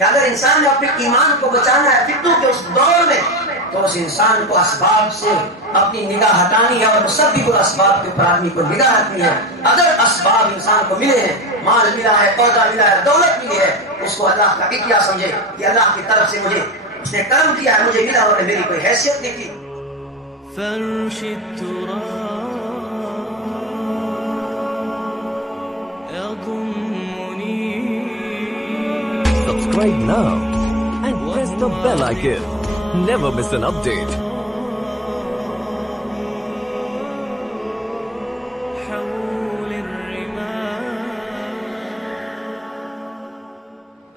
کہ اگر انسان نے اپنے ایمان کو بچانا ہے فتنوں کے اس دور میں، تو اس انسان کو اسباب سے اپنی نگاہ ہٹانی ہے اور مسبب الاسباب کے اوپر آدمی کو نگاہ رکھنی ہے۔ اگر اسباب انسان کو ملے ہیں، مال ملا ہے، عہدہ ملا ہے، دولت ملی ہے، اس کو اللہ کا کیا سمجھے کہ اللہ کی طرف سے مجھے اس نے کرم کیا ہے، مجھے ملا اور میری کوئی حیثیت نہیں کی۔ فرش التراب يضمني. Subscribe now and press the bell icon. Never miss an update. حول الرمال.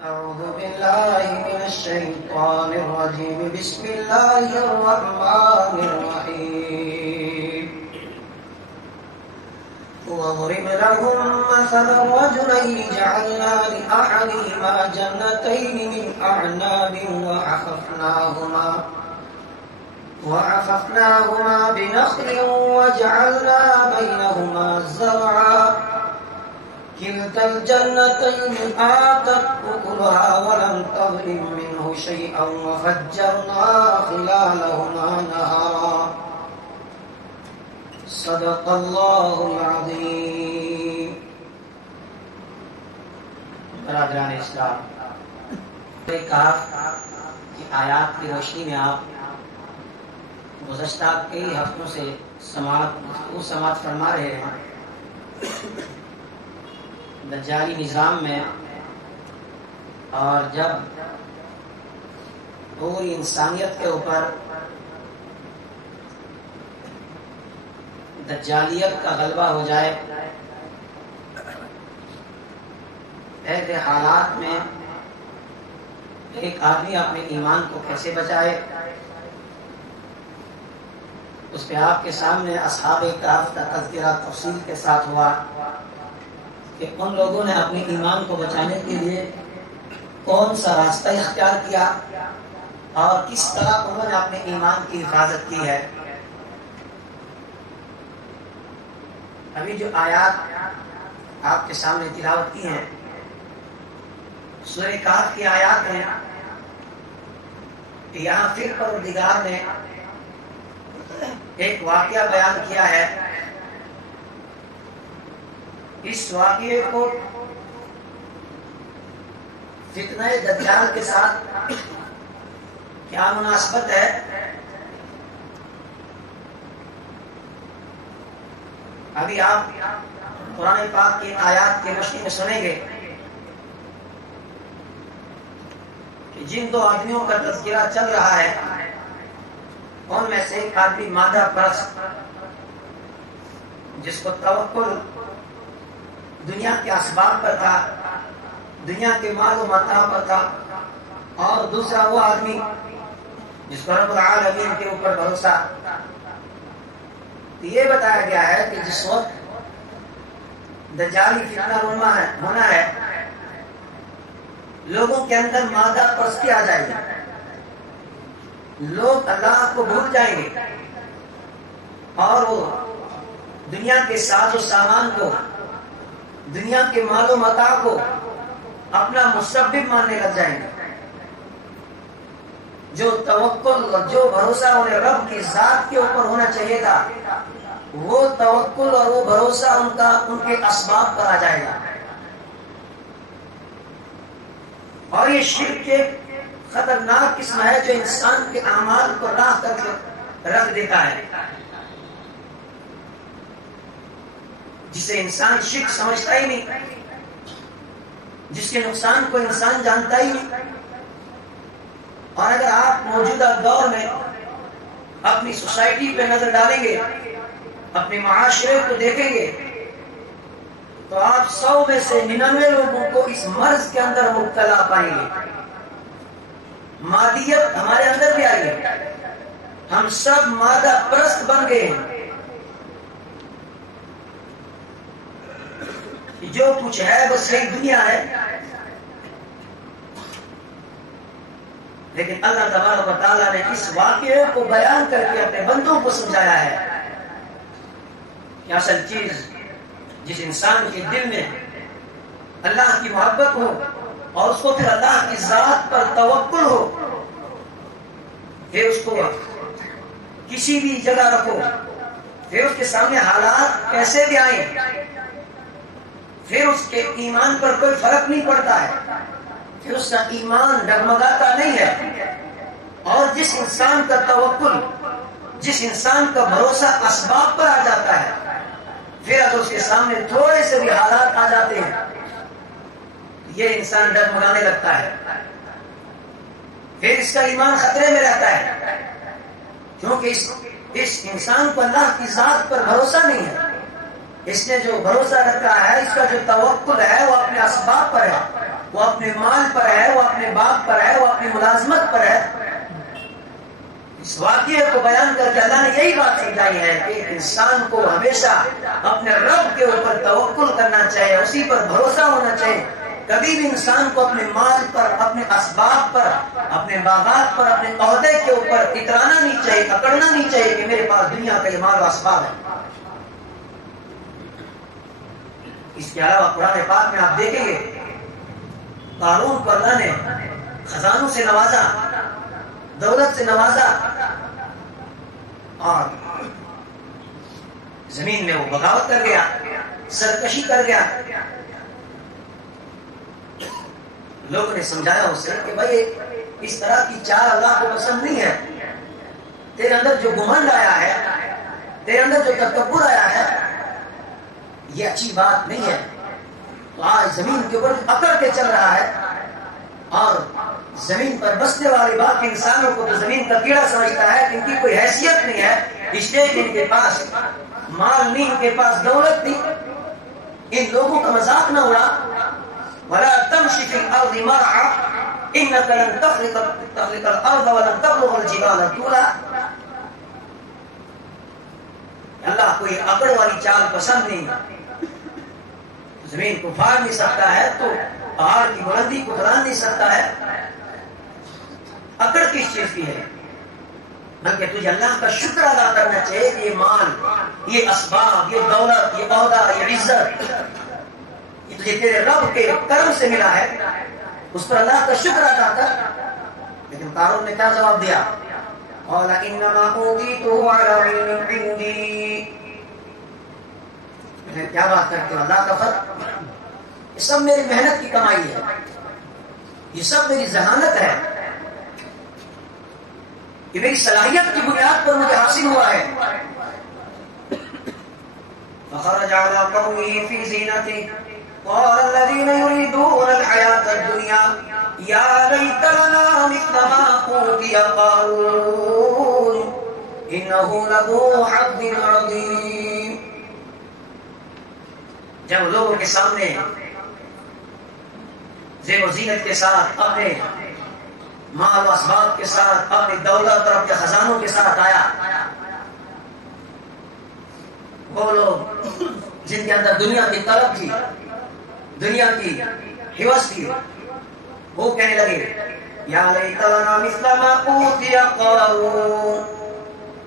أعوذ بالله من الشيطان الرجيم. بسم الله الرحمن الرحيم. واضرب لهم مثل الرجلين جعلنا لأحدهما جنتين من أعناب وحففناهما بنخل وجعلنا بينهما زرعا كلتا الجنتين آتت أكلها ولم تظلم منه شيئا وفجرنا خلالهما نهرا. صدق اللہ العظیم. برادران اسلام، کہا کہ آیات کی روشنی میں آپ گزشتہ کئی ہفتوں سے سماعت فرما رہے ہیں دجالی نظام میں، اور جب پوری انسانیت کے اوپر دجالیت کا غلبہ ہو جائے، ایسے حالات میں ایک آدمی اپنے ایمان کو کیسے بچائے، اس پہ آپ کے سامنے اصحاب کہف کا تذکرہ تفصیل کے ساتھ ہوا کہ ان لوگوں نے اپنے ایمان کو بچانے کے لیے کون سا راستہ اختیار کیا اور کس طرح انہوں نے اپنے ایمان کی حفاظت کی ہے۔ ابھی جو آیات آپ کے سامنے تلاوت کی ہیں سورہ کہف کی آیات ہیں، یہاں پھر پروردگار نے ایک واقعہ بیان کیا ہے۔ اس واقعے کو فتنہ دجال کے ساتھ کیا مناسبت ہے، ابھی آپ قرآن پاک کی آیات کی روشنی میں سنیں گے کہ جن دو آدمیوں کا تذکرہ چل رہا ہے ان میں سے ایک آدمی مادہ پرست، جس کو توکل دنیا کے اسباب پر تھا، دنیا کے مال و متاع پر تھا، اور دوسرا وہ آدمی جس کو رب العالمین کے اوپر بھروسہ۔ یہ بتایا گیا ہے کہ جس وقت دجالی فتنہ ہونا ہے، لوگوں کے اندر مادہ پرستی آ جائے گی، لوگ اللہ کو بھول جائیں گے اور وہ دنیا کے ساز و سامان کو، دنیا کے مال و متاع کو اپنا مسبب ماننے لگ جائیں گے۔ جو توکل اور جو بھروسہ انہیں رب کی ذات کے اوپر ہونا چاہیے تھا، وہ توکل اور وہ بھروسہ ان کے اسباب پر آ جائے گا، اور یہ شرک کے خطرناک قسم ہے جو انسان کے اعمال کو راہ تک رکھ دیتا ہے، جسے انسان شرک سمجھتا ہی نہیں، جس کے نقصان کو انسان جانتا ہی نہیں۔ اور اگر آپ موجودہ دور میں اپنی سوسائٹی پہ نظر ڈالیں گے، اپنے معاشرے کو دیکھیں گے، تو آپ 100 میں سے 99 لوگوں کو اس مرض کے اندر مبتلا پائیں گے۔ مادیت ہمارے اندر بھی آئی ہے، ہم سب مادہ پرست بن گئے ہیں، جو کچھ ہے بس یہی دنیا ہے۔ لیکن اللہ تبارک و تعالیٰ نے اس واقعے کو بیان کر کے اپنے بندوں کو سمجھایا ہے کہ اصل چیز جس انسان کے دل میں اللہ کی محبت ہو، اور اس کو پھر اللہ کی ذات پر توکل ہو، پھر اس کو کسی بھی جگہ رکھو، پھر اس کے سامنے حالات کیسے بھی آئیں، پھر اس کے ایمان پر کوئی فرق نہیں پڑتا ہے، پھر اس کا ایمان ڈگمگاتا نہیں ہے. اور جس انسان کا توکل، جس انسان کا بھروسہ اسباب پر آ جاتا ہے، پھر اگر اس کے سامنے تھوڑے سے بھی حالات آ جاتے ہیں یہ انسان ڈگمگانے لگتا ہے، پھر اس کا ایمان خطرے میں رہتا ہے، کیونکہ اس انسان کو اللہ کی ذات پر بھروسہ نہیں ہے. اس نے جو بھروسہ رکھا ہے، اس کا جو توکل ہے وہ اپنے اسباب پر ہے، وہ اپنے مال پر ہے، وہ اپنے باپ پر ہے، وہ اپنی ملازمت پر ہے. اس واقعے کو بیان کر کے اللہ نے یہی بات سمجھائی ہے کہ انسان کو ہمیشہ اپنے رب کے اوپر توکل کرنا چاہیے، اسی پر بھروسہ ہونا چاہیے. کبھی بھی انسان کو اپنے مال پر، اپنے اسباب پر، اپنے باغات پر، اپنے عہدے کے اوپر اترانا نہیں چاہیے، اکڑنا نہیں چاہیے کہ میرے پاس دنیا کا یہ مال و اسباب ہے. اس کے علاوہ قرآن پاک میں آپ دیکھیں گے قارون کو اللہ نے خزانوں سے نوازا، دولت سے نوازا، اور زمین میں وہ بغاوت کر گیا، سرکشی کر گیا. لوگوں نے سمجھایا اسے کہ بھائی اس طرح کی چال اللہ کو پسند نہیں ہے، تیرے اندر جو گھمنڈ آیا ہے، تیرے اندر جو تکبر آیا ہے، یہ اچھی بات نہیں ہے. تو آج زمین کے اوپر اکڑ کے چل رہا ہے، اور زمین پر بسنے والے باقی انسانوں کو تو زمین کا کیڑا سمجھتا ہے کہ ان کی کوئی حیثیت نہیں ہے، اس لیے کہ ان کے پاس مال نہیں، ان کے پاس دولت نہیں. ان لوگوں کا مذاق نہ اڑا. وَلَا تَمْشِ فِي الْأَرْضِ مَرْحًا إِنَّكَ لَن تَخْرِقَ الْأَرْضَ وَلَن تَبْلُغَ الْجِبَالَ طُولًا. اللہ کو یہ اکڑ والی چال پسند نہیں. زمین کو پھاڑ نہیں سکتا ہے تو پہاڑ کی بلندی کو بلند نہیں سکتا ہے. اکڑ کس چیز کی ہے؟ بلکہ تجھے اللہ کا شکر ادا کرنا چاہیے کہ یہ مال، یہ اسباب، یہ دولت، یہ عہدہ، یہ عزت، یہ تجھے تیرے رب کے کرم سے ملا ہے، اس پر اللہ کا شکر ادا کر. لیکن قارون نے کیا جواب دیا؟ قال انما اوتیته على علم عندي. کیا بات کرتے ہو؟ اللہ کا فضل، یہ سب میری محنت کی کمائی ہے، یہ سب میری ذہانت ہے، یہ میری صلاحیت کی بنیاد پر مجھے حاصل ہوا ہے. فخرج على قومه في زينته قال الذين يريدون الحياة الدنيا يا ليت لنا مثل ما أوتي قارون إنه لذو حظ عظيم. جب لوگوں کے سامنے زیب و زینت کے ساتھ، اپنے مال و اسباب کے ساتھ، اپنی دولت اور اپنے خزانوں کے ساتھ آیا، وہ لوگ جن کے اندر دنیا کی طلب تھی، دنیا کی ہوس تھی، وہ کہنے لگے یا لیت لنا مثل ما اوتی قارون،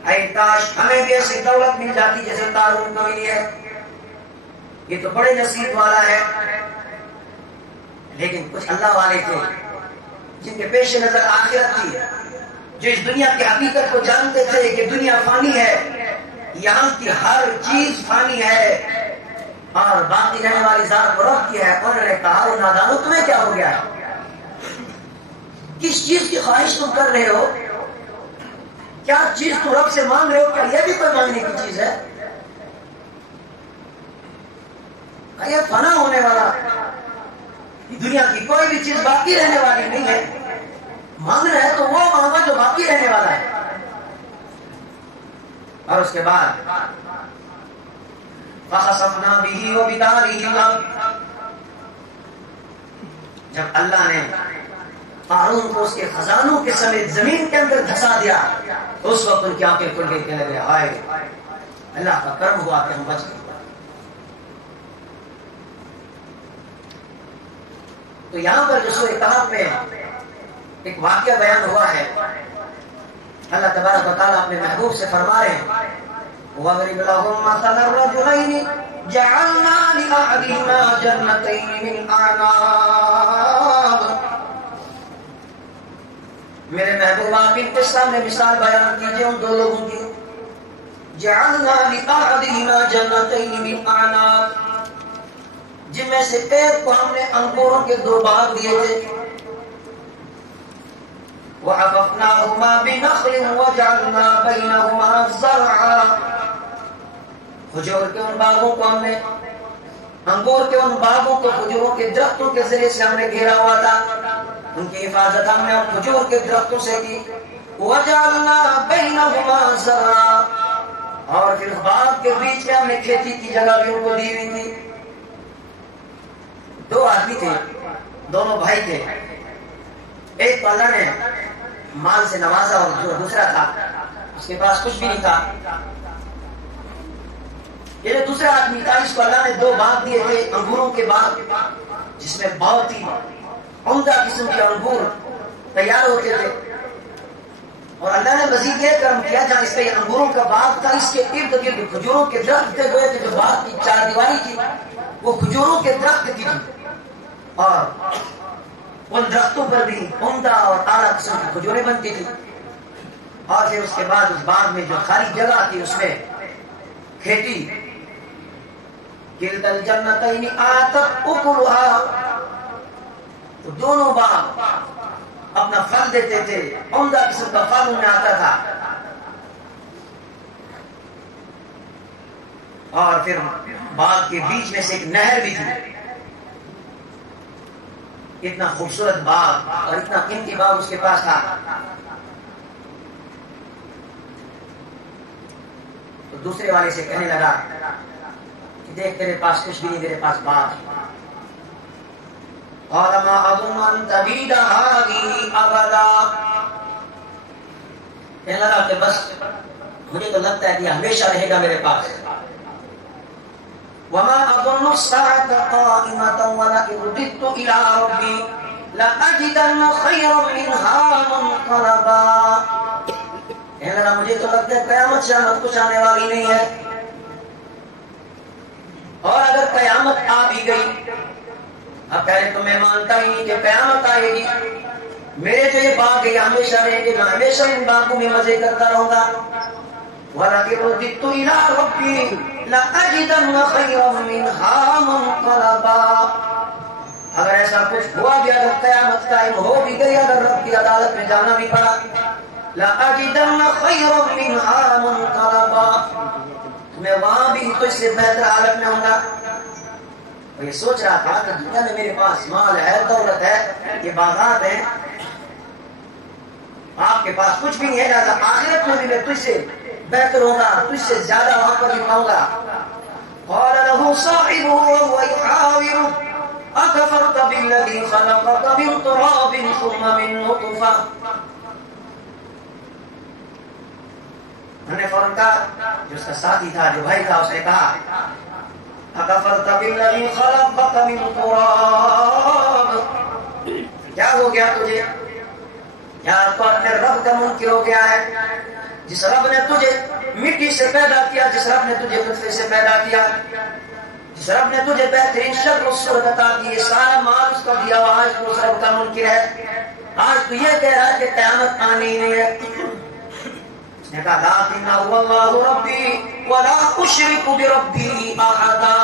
اے کاش ہمیں بھی ایسی دولت مل جاتی جیسے قارون کو ملی ہے، یہ تو بڑے نصیب والا ہے. لیکن کچھ اللہ والے تھے جن کے پیش نظر آخرت تھی، جو اس دنیا کی حقیقت کو جانتے تھے کہ دنیا فانی ہے، یہاں کی ہر چیز فانی ہے اور باقی رہنے والی ذات کو رب کی ہے. انہوں نے کہا نادانو تمہیں کیا ہو گیا ہے؟ کس چیز کی خواہش تم کر رہے ہو؟ کیا چیز تم رب سے مانگ رہے ہو؟ کیا یہ بھی کوئی مانگنے کی چیز ہے؟ یہ فنا ہونے والا، دنیا کی کوئی بھی چیز باقی رہنے والی نہیں ہے. مانگنا ہے تو وہ مانگا جو باقی رہنے والا ہے. اور اس کے بعد فَخَسَفْنَا بِهِ وَبِدَارِهِ الْأَرْضَ، جب اللہ نے قارون کو اس کے خزانوں کے سمیت زمین کے اندر دھسا دیا تو اس وقت ان کی آنکھیں کھل گئی، کہنے لگے ہائے اللہ کا کرم ہوا کہ ہم بچ گئے. تو یہاں پر جو سورہ کہف میں ایک واقعہ بیان ہوا ہے، اللہ تبارک و تعالیٰ اپنے محبوب سے فرما رہے ہیں وَضْرِبْ لَهُم مَّثَلَ الرَّجُلَيْنِ جَعَلْنَا لِأَحَدِهِمَا جَنَّتَيْنِ مِنْ أَعْنَابٍ میرے محبوب آپ ان کے سامنے مثال بیان کیجئے ان دو لوگوں کی. جعلنا لأحدهما جنتين من أعناب، جن میں سے ایک کو ہم نے انگوروں کے 2 باغ دیے تھے. وحففناهما بنخل وجعلنا بينهما زرعا، کھجور کے ان باغوں کو ہم نے، انگور کے ان باغوں کو کھجوروں کے درختوں کے ذریعے سے ہم نے گھیرا ہوا تھا. ان کی حفاظت ہم نے کھجور کے درختوں سے کی. وجعلنا بينهما زرعا، اور پھر باغ کے بیچ میں ہم نے کھیتی کی جگہ بھی ان کو دی ہوئی تھی. 2 آدمی تھے، دونوں بھائی تھے. ایک کو اللہ نے مال سے نوازا اور جو دوسرا تھا اس کے پاس کچھ بھی نہیں تھا. یہ جو دوسرا آدمی تھا اس کو اللہ نے 2 باغ دیے تھے، انگوروں کے باغ، جس میں بہت ہی عمدہ قسم کے انگور تیار ہوتے تھے. اور اللہ نے مزید یہ کرم کیا جہاں اس کا یہ انگوروں کا باغ تھا، اس کے ارد گرد کھجوروں کے درخت تھے. جو باغ کی 4 دیواری تھی وہ کھجوروں کے درخت کی تھی، اور ان درختوں پر بھی عمدہ اور اعلیٰ قسم کی کھجوریں بنتی تھی. اور پھر اس کے بعد اس باغ میں جو خالی جگہ تھی اس میں کھیتی. کلتا الجنتین آتت اکلها، تو دونوں باغ اپنا پھل دیتے تھے، عمدہ قسم کا پھل ان میں آتا تھا. اور پھر باغ کے بیچ میں سے ایک نہر بھی تھی. اتنا خوبصورت باغ اور اتنا قیمتی باغ اس کے پاس تھا. تو دوسرے والے سے کہنے لگا کہ دیکھ تیرے پاس کچھ بھی نہیں، میرے پاس باغ. قال ما اظن ان تبيد هذه ابدا، کہنے لگا کہ بس مجھے تو لگتا ہے کہ ہمیشہ رہے گا میرے پاس. وما اظن الساعة قائمة ولئن رددت الى ربي لاجدن خيرا منها منقلبا. کہنے لگا مجھے تو لگتا ہے قیامت شامت کچھ آنے والی نہیں ہے، اور اگر قیامت آ بھی گئی، اب پہلے تو میں مانتا ہی نہیں کہ قیامت آئے گی. میرے جو یہ باغ ہے ہمیشہ رہیں گے، میں ہمیشہ ان باغوں میں مزے کرتا رہوں گا. وَلَئِن رُدِدتُّ إِلَىٰ رَبِّي لَأَجِدَنَّ خَيْرًا مِّنْهَا مُنقَلَبًا. اگر ایسا کچھ ہوا بھی، اگر قیامت قائم ہو بھی گئی، اگر رب کی عدالت میں جانا بھی پڑا، لَأَجِدَنَّ خَيْرًا مِّنْهَا مُنقَلَبًا، میں وہاں بھی تو اس سے بہتر حالت میں ہوں گا. یہ سوچ رہا تھا کہ دنیا میں میرے پاس مال ہے، دولت ہے، یہ باغات ہیں، آپ کے پاس کچھ بھی نہیں ہے، لہٰذا آخرت میں بھی میں تجھ سے بہتر ہوگا، تجھ سے زیادہ وہاں پر بھی پاؤں گا. قال له صاحبه وهو يحاوره أكفرت بالذي خلقك من تراب ثم من نطفة. میں نے فوراً کہا، جو اس کا ساتھی تھا، جو بھائی تھا، اس نے کہا اکفرت بالذی خلقک من تراب، کیا ہو گیا تجھے؟ کیا تو اپنے رب کا منکر ہو گیا ہے؟ جس رب نے تجھے مٹی سے پیدا کیا، جس رب نے تجھے نطفے سے پیدا کیا، جس رب نے تجھے بہترین شکل و صورت عطا کی، یہ سارا مال اس کو دیا ہوا، آج تو اس رب کا منکر ہے. آج تو یہ کہہ رہا ہے کہ قیامت آنی ہی نہیں ہے. اس نے کہا لیکن هو اللہ ربی ولا اشرک بربی احدا.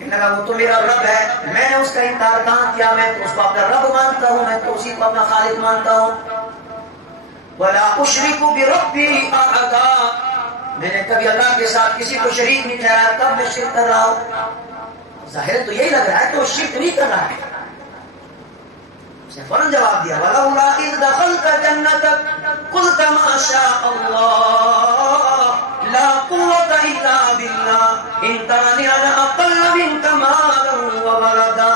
وہ تو میرا رب ہے، میں نے اس کا انکار کہاں کیا؟ میں تو اس کو اپنا رب مانتا ہوں، میں تو اسی کو اپنا خالق مانتا ہوں. ولا اشرک بربی احدا، میں نے کبھی اللہ کے ساتھ کسی کو شریک نہیں ٹھہرایا، تب میں شرک کر رہا ہوں. ظاہر تو یہی لگ رہا ہے کہ وہ شرک نہیں کر رہا ہے. اس نے فوراً جواب دیا وَلَوْلَا إِذْ دَخَلْتَ جَنَّتَكَ قُلْتَ مَا شَاءَ اللَّهُ لَا قُوَّةَ إِلَّا بِاللَّهِ إِن تَرَنِي أَنَا أَقَلُّ مِنكَ مَالًا وَوَلَدًا.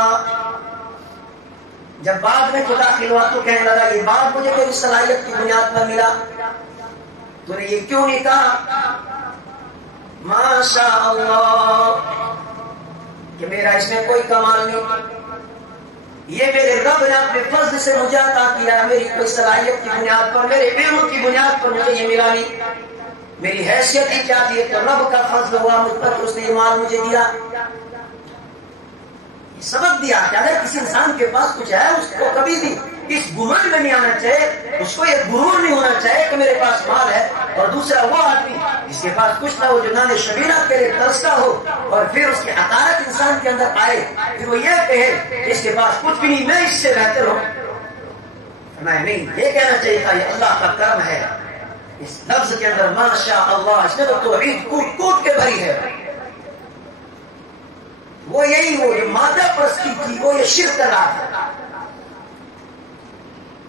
جب باغ میں تو داخل ہوا تو کہنے لگا یہ باغ مجھے میری صلاحیت کی بنیاد پر ملا، تو نے یہ کیوں نہیں کہا ما شاء اللہ کہ میرا اس میں کوئی کمال نہیں، یہ میرے رب نے اپنے فضل سے مجھے عطا کیا، میری کوئی صلاحیت کی بنیاد پر، میرے علم کی بنیاد پر مجھے یہ ملا نہیں. میری حیثیت ہی کیا تھی؟ تو رب کا فضل ہوا مجھ پر، اس نے یہ مال مجھے دیا. سبق دیا کہ اگر کسی انسان کے پاس کچھ ہے اس کو کبھی بھی اس گمنڈ میں نہیں آنا چاہیے، اس کو یہ غرور نہیں ہونا چاہیے کہ میرے پاس مال ہے، اور دوسرا وہ آدمی جس کے پاس کچھ نہ ہو، جو نان شبینہ کے لیے ترستا ہو، اور پھر اس کی حقارت انسان کے اندر آئے، پھر وہ یہ کہے کہ اس کے پاس کچھ بھی نہیں، میں اس سے بہتر ہوں. میں نہیں، یہ کہنا چاہیے تھا یہ اللہ کا کرم ہے. اس لفظ کے اندر ماشاء اللہ اس نے تو توحید کوٹ کوٹ کے بھری ہے. وہ یہی وہ جو مادہ پرستی تھی، وہ یہ شرک کر رہا تھا.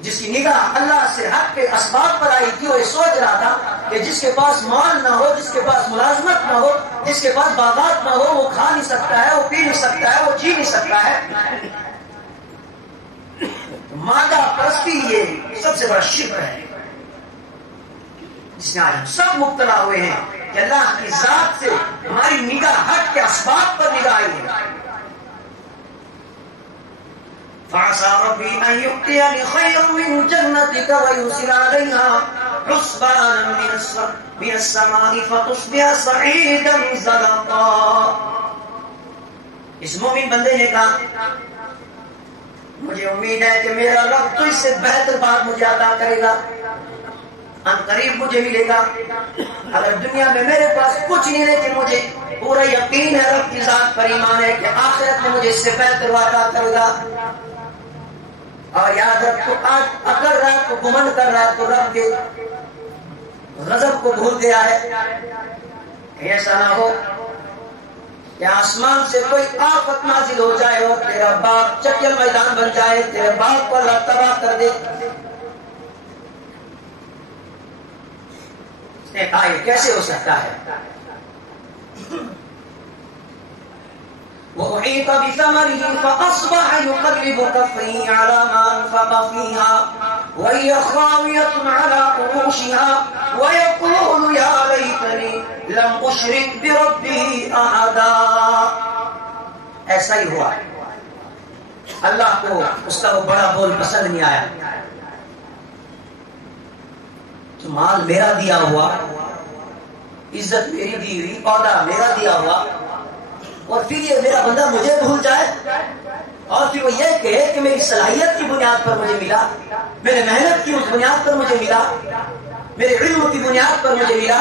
جس کی نگاہ اللہ سے ہٹ کے اسباب پر آئی تھی، وہ یہ سوچ رہا تھا کہ جس کے پاس مال نہ ہو، جس کے پاس ملازمت نہ ہو، جس کے پاس باغات نہ ہو، وہ کھا نہیں سکتا ہے، وہ پی نہیں سکتا ہے، وہ جی نہیں سکتا ہے. مادہ پرستی یہ سب سے بڑا شرک ہے جس میں آج ہم سب مبتلا ہوئے ہیں کہ اللہ کی ذات سے ہماری نگاہ ہٹ کے اسباب پر نگاہ آئی ہے. فَعَسَىٰ رَبِّي أَن يُؤْتِيَنِي خَيْرًا مِّن جَنَّتِكَ وَيُرْسِلَ عَلَيْهَا حُسْبَانًا مِّنَ السَّمَاءِ فَتُصْبِحَ صَعِيدًا زَلَقًا. اس مومن بندے نے کہا مجھے امید ہے کہ میرا رب تو اس سے بہتر بات مجھے عطا کرے گا، ان قریب مجھے ملے گا. اگر دنیا میں میرے پاس کچھ نہیں ہے کہ مجھے پورا یقین ہے، رب کی ذات پر ایمان ہے کہ آخرت میں مجھے اس سے بہتر عطا کرے گا. اور یاد رکھ تو آج اگر رات کو گمن کر رہا ہے تو رب کے غضب کو بھول گیا ہے. ایسا نہ ہو کہ آسمان سے کوئی آفت نازل ہو جائے اور تیرا باغ چٹیل میدان بن جائے، تیرے باغ کو اللہ تباہ کر دے. اس نے کہا یہ کیسے ہو سکتا ہے؟ وَأُحِيطَ بِثَمَرِهِ فَأَصْبَحَ يُقَلِّبُ كَفَّيْهِ عَلَىٰ مَا أَنفَقَ فِيهَا وَهِيَ خَاوِيَةٌ عَلَىٰ عُرُوشِهَا وَيَقُولُ يَا لَيْتَنِي لَمْ أُشْرِكْ بِرَبِّي أَحَدًا. ایسا ہی ہوا، اللہ کو اس کا وہ بڑا بول پسند نہیں آیا. تو مال میرا دیا ہوا، عزت میری دی ہوئی، عہدہ میرا دیا ہوا، اور پھر یہ میرا بندہ مجھے بھول جائے، اور پھر وہ یہ کہے کہ میری صلاحیت کی بنیاد پر مجھے ملا، میرے محنت کی اس بنیاد پر مجھے ملا، میرے علم کی بنیاد پر مجھے ملا.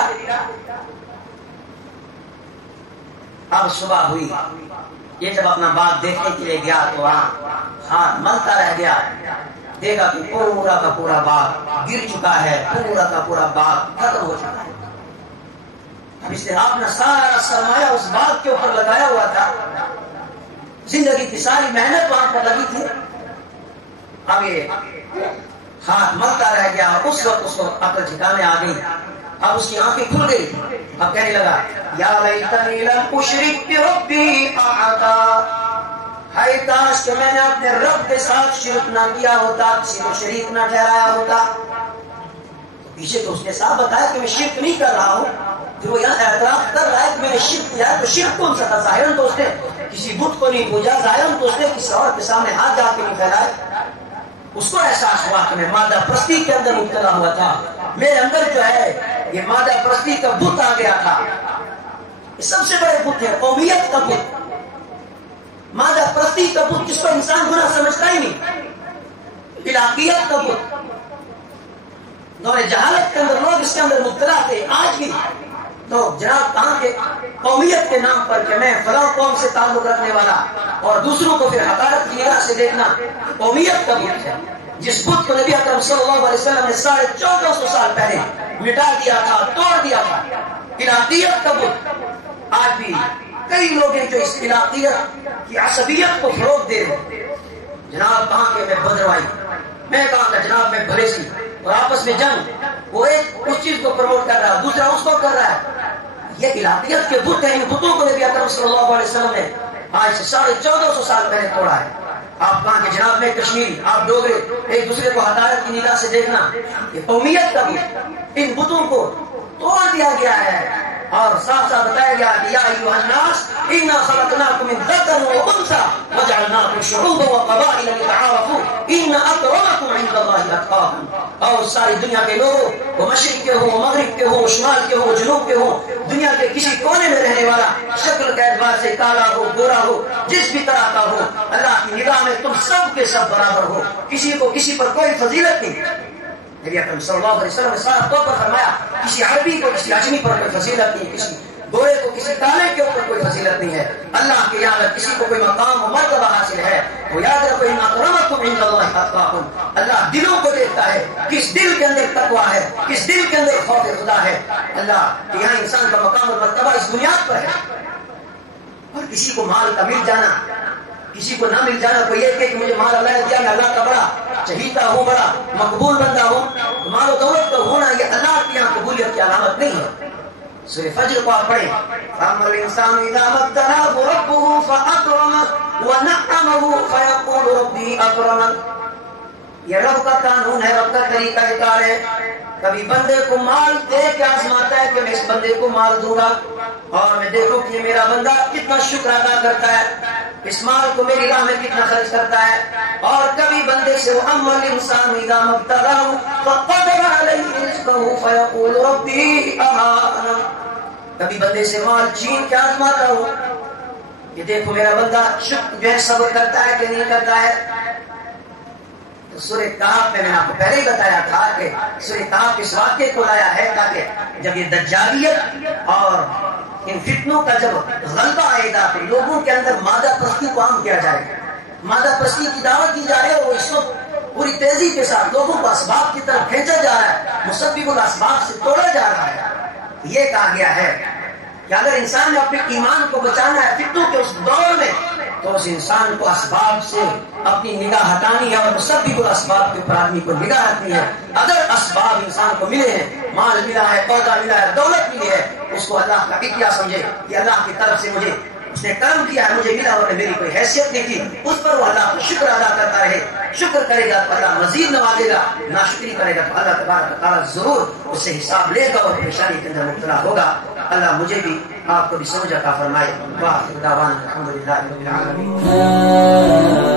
اب صبح ہوئی، یہ جب اپنا باغ دیکھنے کے لیے گیا تو وہاں ہاتھ ملتا رہ گیا. دیکھا کہ پورا کا پورا باغ گر چکا ہے، پورا کا پورا باغ ختم ہو چکا ہے. اب اس نے اپنا سارا سرمایہ اس باغ کے اوپر لگایا ہوا تھا، زندگی کی ساری محنت وہاں پر لگی تھی. اب یہ ہاتھ ملتا رہ گیا. اس وقت اس کو عقل ٹھکانے آ گئی. اب اس کی آنکھیں کھل گئی. اب کہنے لگا یا لیتنی لم اشرک بربی احدا، ہائے کاش کہ میں نے اپنے رب کے ساتھ شرک نہ کیا ہوتا، کسی کو شریک نہ ٹھہرایا ہوتا. پیچھے تو اس نے صاحب بتایا کہ میں شرک نہیں کر رہا ہوں، پھر وہ یہاں اعتراف کر رہا ہے کہ میں نے شرک کیا ہے. تو شرک کون سا تھا؟ ظاہراً تو اس نے کسی بت کو نہیں پوجا، ظاہراً تو اس نے کسی اور کے سامنے ہاتھ جا کے نہیں پھیلائے. اس کو احساس ہوا کہ میں مادہ پرستی کے اندر مبتلا ہوا تھا، میرے اندر جو ہے یہ مادہ پرستی کا بت آ گیا تھا. یہ سب سے بڑے بت ہے، قومیت کا بت، مادہ پرستی کا بت جس کو انسان گناہ سمجھتا ہی نہیں، علاقیت کا بت. دور جہالت کے اندر لوگ اس کے اندر مبتلا تھے. آج بھی تو جناب کہاں کے قومیت کے نام پر کہ میں فلاں قوم سے تعلق رکھنے والا، اور دوسروں کو پھر حقارت کی نگاہ سے دیکھنا، قومیت کا بت ہے. جس بت کو نبی اکرم صلی اللہ علیہ وسلم نے 1450 سال پہلے مٹا دیا تھا، توڑ دیا تھا. علاقیت کا بت. آج بھی کئی لوگ ہیں جو اس علاقیت کی عصبیت کو فروغ دے رہے. جناب کہاں کے میں بدروائی، میں کہاں کا جناب میں بھلے سی، اور آپس میں جنگ. وہ ایک اس چیز کو پروموٹ کر رہا ہے، دوسرا اس کو کر رہا ہے. یہ علاقیت کے بت ہیں. ان بتوں کو نبی اکرم صلی اللہ علیہ وسلم نے آج سے 1450 سال پہلے توڑا ہے. آپ کہاں کہ جناب میں کشمیری، آپ ڈوگرے، ایک دوسرے کو حقارت کی نگاہ سے دیکھنا، یہ قومیت کا بت. ان بتوں کو توڑ دیا گیا ہے، اور صاف صاف بتایا گیا کہ یا ایھا الناس انا خلقناکم من ذکر و انثى وجعلناکم شعوبا وقبائل لتعارفوا ان اکرمکم عند اللہ اتقاکم، اور ساری دنیا کے لوگوں، وہ مشرق کے ہوں، مغرب کے ہوں، شمال کے ہوں، جنوب کے ہوں، دنیا کے کسی کونے میں رہنے والا، شکل کے اعتبار سے کالا ہو، گورا ہو، جس بھی طرح کا ہو، اللہ کی نگاہ میں تم سب کے سب برابر ہو، کسی کو کسی پر کوئی فضیلت نہیں۔ نبی اکرم صلی اللہ علیہ وسلم نے صاف طور پر فرمایا کسی عربی کو کسی عجمی پر کوئی فضیلت نہیں، کسی گورے کو کسی کالے کے اوپر کوئی فضیلت نہیں ہے۔ اللہ کے یہاں اگر کسی کو کوئی مقام و مرتبہ حاصل ہے تو یاد رکھو ان اکرمکم عند اللہ اتقاکم، اللہ دلوں کو دیکھتا ہے، کس دل کے اندر تقویٰ ہے، کس دل کے اندر خوف خدا ہے۔ اللہ کے یہاں انسان کا مقام اور مرتبہ اس بنیاد پر ہے۔ اور کسی کو مال کا مل جانا، کسی کو نہ مل جانا، کوئی یہ کہ مجھے مال اللہ نے دیا، میں اللہ کا بڑا چہیتا ہوں، بڑا مقبول بندہ ہوں، مال و دولت کا ہونا یہ اللہ کے یہاں قبولیت کی علامت نہیں ہے۔ سورہ فجر کو آپ پڑھیں، فَأَمَّا الْإِنسَانُ إِذَا مَا ابْتَلَاهُ رَبُّهُ فَأَكْرَمَهُ وَنَعَّمَهُ فَيَقُولُ رَبِّي أَكْرَمَنِ، یہ رب کا قانون ہے، رب کا طریقہ کار ہے۔ کبھی بندے کو مال دے کے آزماتا ہے کہ میں اس بندے کو مال دوں گا اور میں دیکھوں کہ یہ میرا بندہ کتنا شکر ادا کرتا ہے، اس مال کو میری راہ میں کتنا خرچ کرتا ہے۔ اور کبھی بندے سے وَأَمَّا الْإِنسَانُ إِذَا مَا ابْتَلَاهُ فَقَدَرَ عَلَيْهِ رِزْقَهُ فَيَقُولُ رَبِّي أَهَانَنِ، کبھی بندے سے مال چھین کے آزماتا ہوں کہ دیکھو میرا بندہ شکر جو ہے صبر کرتا ہے کہ نہیں کرتا ہے۔ تو سورہ کہف میں نے آپ کو پہلے ہی بتایا تھا کہ سورہ کہف اس واقعے کو لایا ہے تاکہ جب یہ دجالیت اور ان فتنوں کا جب غلبہ آئے گا تو لوگوں کے اندر مادہ پرستی کو عام کیا جائے گا، مادہ پرستی کی دعوت دی جا رہی ہے، وہ اس وقت پوری تیزی کے ساتھ لوگوں کو اسباب کی طرف کھینچا جا رہا ہے، مسبب الاسباب سے توڑا جا رہا ہے۔ یہ کہا گیا ہے کہ اگر انسان نے اپنے ایمان کو بچانا ہے فتنوں کے اس دور میں تو اس انسان کو اسباب سے اپنی نگاہ ہٹانی ہے اور مسبب الاسباب کے اوپر آدمی کو نگاہ رکھنی ہے۔ اگر اسباب انسان کو ملے ہیں، مال ملا ہے، پودا ملا ہے، دولت ملی ہے، اس کو اللہ کا عطیہ سمجھے کہ اللہ کی طرف سے مجھے اس نے کرم کیا ہے، مجھے ملا اور میری کوئی حیثیت نہیں تھی، اس پر وہ اللہ کا شکر ادا کرتا رہے۔ شکر کرے گا تو اللہ مزید نوازے گا، ناشکری کرے گا تو اللہ تبارک و تعالیٰ ضرور اس سے حساب لے گا اور پریشانی کے اندر مبتلا ہوگا۔ اللہ مجھے بھی آپ کو بھی سمجھ عطا فرمائے۔ وآخر دعوانا الحمدللہ رب العالمین۔